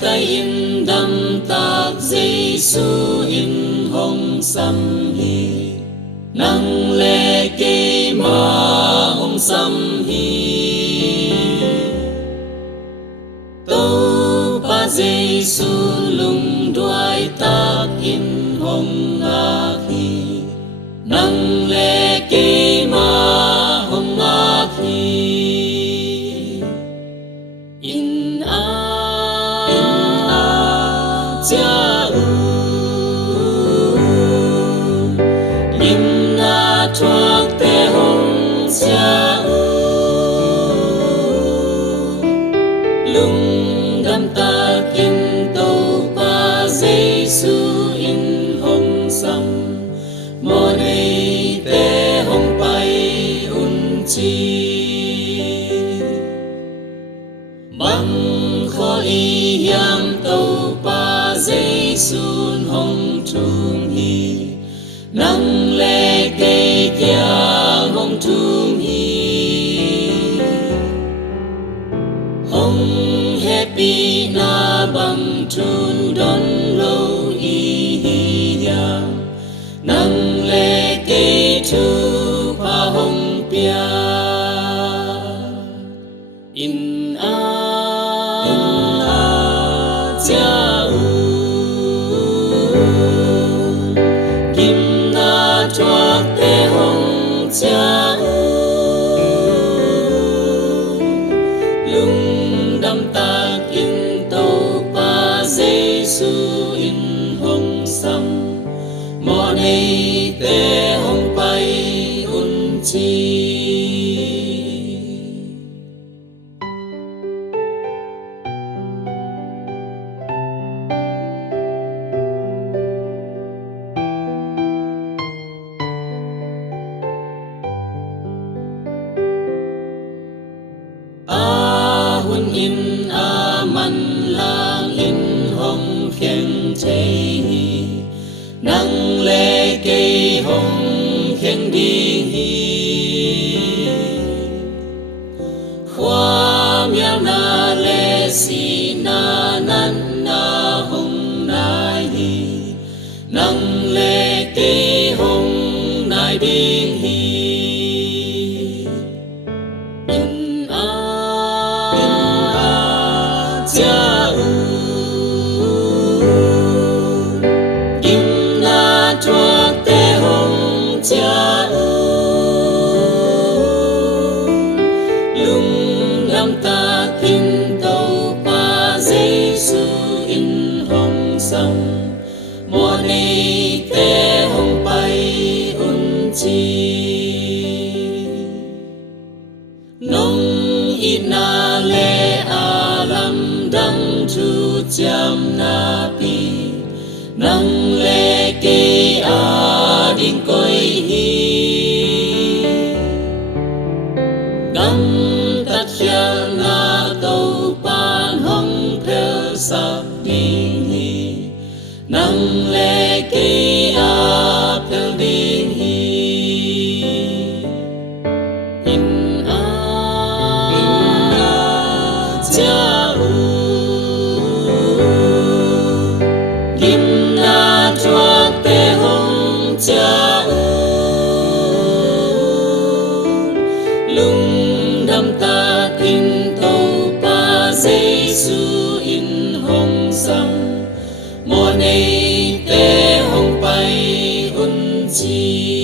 tay in đâm tạc Giêsu in hồng xăm hi nang lệ kê ma hồng xăm hi tâu pa Giêsu lung đuôi tạc in hồng ngạc hi nang lệ kê ma hồng ngạc hi in a cha u lim na chuak te hong cha u lung đam ta kin tâu pa Giêsu in hong sam mo nei te hong pai un chi bang kho y hiam tâu pa Giêsu hong trung hi nang lệ cây kia hong trung hi hong happy na bang chun don lo y hi ya nang lệ cây chu pa hong pia in a cha u kim na chuak te hong cha u lung đam ta kin tâu pa Giêsu in hong sam mo nei te hong pai un chi in a man lang in hong khen chê nang lệ cây hong khen đi khoa miao na lệ si na nan na hong nai nang lệ cây hong nai đi cha u kim na chuak te hong cha u lung đam ta kin tâu pa Giêsu in hong sam mo nei te hong pai un chi nong ina le alam dang chu cham na pi nang lệ kê a ding koi hi gam tat hial na tâu pan hong phel sap ding hi nang lệ kê a phel ding hi in a cha u kim na chuak te hong cha u lung đam ta kin tâu pa Giêsu in hong sam mo nei te hong pai un chi